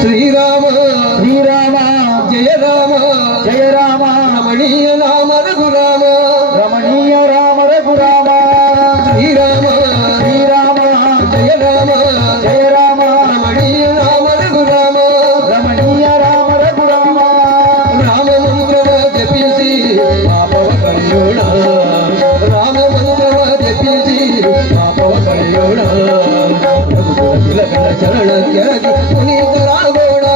ಶ್ರೀರಾಮ ಶ್ರೀರಾಮ ಜಯ ರಾಮ ಜಯ ರಾಮ ರಮಣೀಯ ನಾಮ ರಘುರಾಮ ರಮಣೀಯ ರಾಮ ರಘುರಾಮ ಶ್ರೀರಾಮ ಶ್ರೀರಾಮ ಜಯ ರಾಮ ಜಯ ರಾಮ ರಮಣೀಯ ನಾಮ ರಘುರಾಮ ರಮಣೀಯ ರಾಮ ರಘುರಾಮ ರಾಮ ಮಂತ್ರವ ಜಪಿಸಿ ಪಾಪವ ಕಳೆಯೋಣ ರಾಮ ಮಂತ್ರವ ಜಪಿಸಿ ಪಾಪವ ಕಳೆಯೋಣ ರಘುಕುಲ ತಿಲಕನ ಚರಣ ಕೆರಗಿ ಪುನೀತರಾಗೋಣ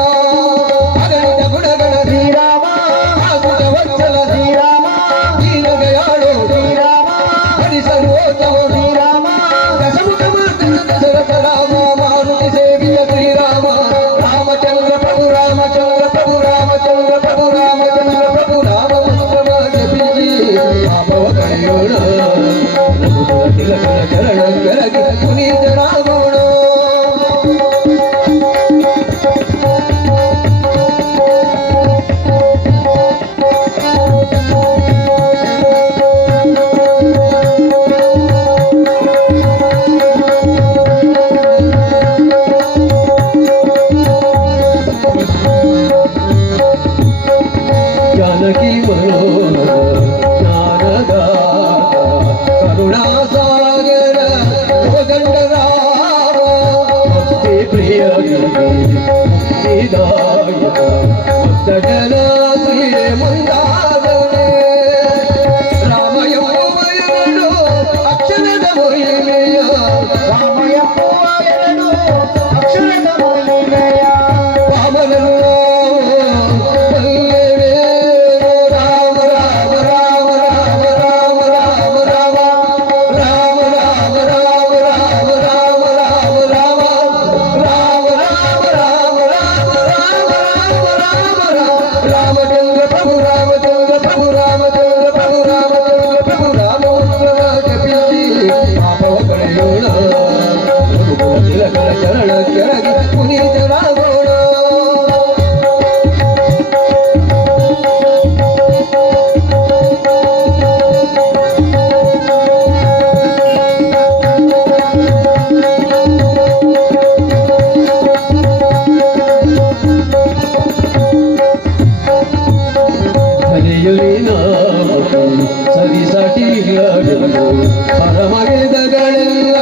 ಅಗಣಿತ ಗುಣಗಳ ಶ್ರೀರಾಮ ಆಗುತ ವತ್ಸಲ ಶ್ರೀರಾಮ ದೀನದಯಾಳು ಶ್ರೀರಾಮ ಹರಿಸರ್ವೋತ್ತಮ ಶ್ರೀರಾಮ ದಶಮುಖ ಮಾತೃ ದಶರಥ ರಾಮ ಮಾರುತಿ ಸೇವಿಯ ಶ್ರೀರಾಮ ರಾಮಚಂದ್ರ ಪ್ರಭು ರಾಮಚಂದ್ರ ಪ್ರಭು ರಾಮಚಂದ್ರ ಪ್ರಭು ರಾಮಚಂದ್ರ ಪ್ರಭು ರಾಮ ಮಂತ್ರವ ಜಪಿಸಿ ಪಾಪವ ಕಳೆಯೋಣ ರಘುಕುಲ ತಿಲಕನ ಚರಣ ಕೆರಗಿ ಪುನೀತರಾಗೋಣ जानकी मनोहर ज्ञानदाता करुणा सागर कोदंड राम भक्ति प्रिय मुक्तिदायक भक्त जन श्री मंदादने ರಾಮಯಂಬುವಯನು ಅಕ್ಷರದ ಮಹಿಮೆಯ ರಾಮಯಂಬುವಯನು ಅಕ್ಷರದ ಮಹಿಮೆಯ ವಾಮನನು ರಾಮಚಂದ್ರ ಪ್ರಭು ರಾಮಚಂದ್ರ ಪ್ರಭು ರಾಮಚಂದ್ರ ಪ್ರಭು ರಾಮಚಂದ್ರ ಪ್ರಭು ರಾಮ ಮಂತ್ರವ ಜಪಿಸಿ ಪಾಪವ ಕಳೆಯೋಣ ರಘುಕುಲ ತಿಲಕನ ಚರಣ ಕೆರಗಿ ಪುನೀತರಾಗೋಣ ಸವಿಸಾಟಿ ಪರಮವೇದಗಳೆಲ್ಲ